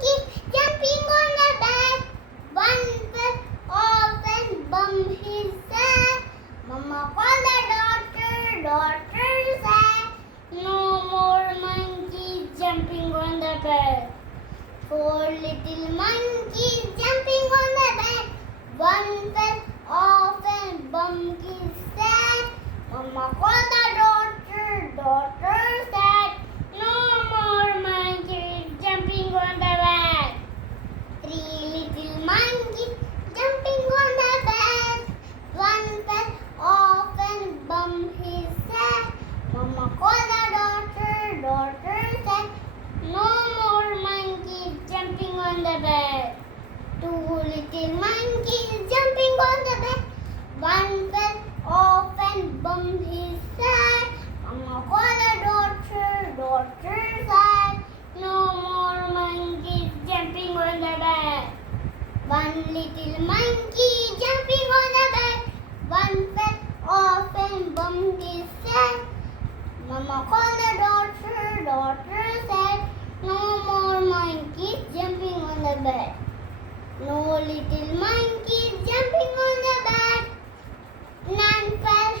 monkey jumping on the bed. One fell off and bumped his head. Mama called the doctor, doctor said, no more monkeys jumping on the bed. Four little monkeys jumping on the bed. One fell off and bumped his head. Mama called the doctor, doctor said, no more monkeys jumping on the bed. Three little monkeys jumping on the bed. One fell off and bumped his head. Mama called the doctor, doctor said, no more monkeys jumping on the bed. Two little monkeys jumping on the bed. One fell off and bumped his head. Mama called the doctor, doctor said, no more monkeys jumping on the bed. One little monkey jumping on the bed. One fell off and bumped his head. Mama called the doctor, doctor said, no more monkeys jumping on the bed. No little monkeys jumping on the bed. None fell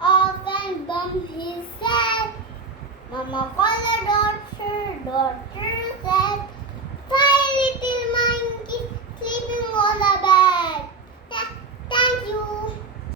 off and bumped his head. Mama called the doctor, doctor